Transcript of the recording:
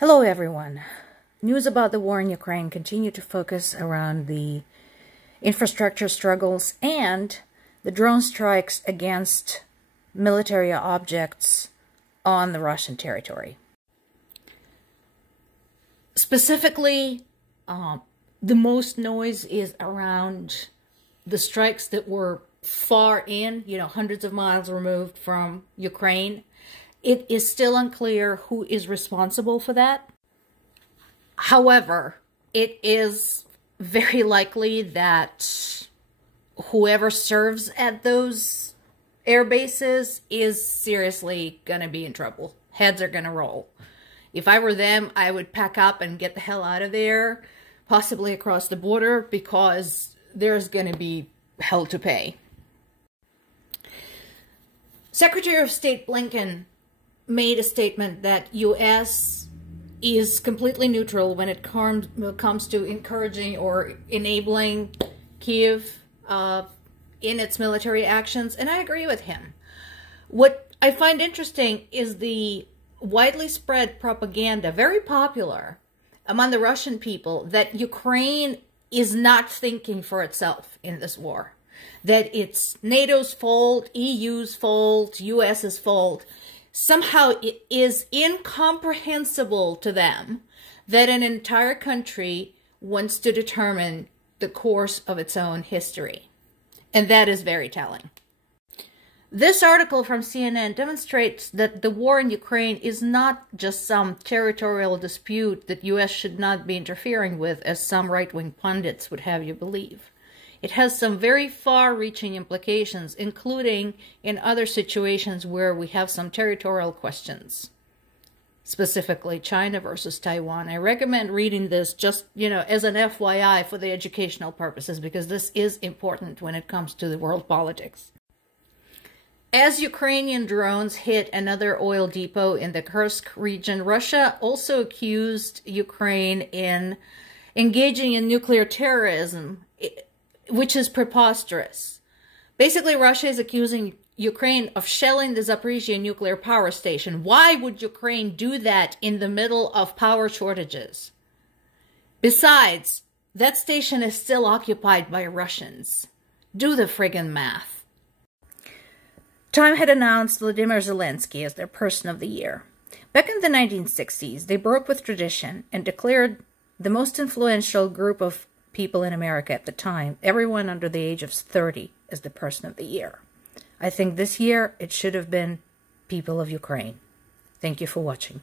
Hello everyone. News about the war in Ukraine continue to focus around the infrastructure struggles and the drone strikes against military objects on the Russian territory. Specifically, the most noise is around the strikes that were far in, hundreds of miles removed from Ukraine. It is still unclear who is responsible for that. However, it is very likely that whoever serves at those air bases is seriously going to be in trouble. Heads are going to roll. If I were them, I would pack up and get the hell out of there, possibly across the border, because there's going to be hell to pay. Secretary of State Blinken made a statement that U.S. is completely neutral when it comes to encouraging or enabling Kyiv in its military actions, and I agree with him. What I find interesting is the widely spread propaganda, very popular among the Russian people, that Ukraine is not thinking for itself in this war, that it's NATO's fault, EU's fault, US's fault. Somehow it is incomprehensible to them that an entire country wants to determine the course of its own history. And that is very telling. This article from CNN demonstrates that the war in Ukraine is not just some territorial dispute that US should not be interfering with, as some right-wing pundits would have you believe. It has some very far-reaching implications, including in other situations where we have some territorial questions, specifically China versus Taiwan. I recommend reading this just, as an FYI for the educational purposes, because this is important when it comes to the world politics. As Ukrainian drones hit another oil depot in the Kursk region, Russia also accused Ukraine in engaging in nuclear terrorism, which is preposterous. Basically, Russia is accusing Ukraine of shelling the Zaporizhzhia nuclear power station. Why would Ukraine do that in the middle of power shortages? Besides, that station is still occupied by Russians. Do the friggin' math. Time had announced Vladimir Zelensky as their Person of the Year. Back in the 1960s, they broke with tradition and declared the most influential group of people in America at the time, everyone under the age of 30, as the Person of the Year. I think this year it should have been people of Ukraine. Thank you for watching.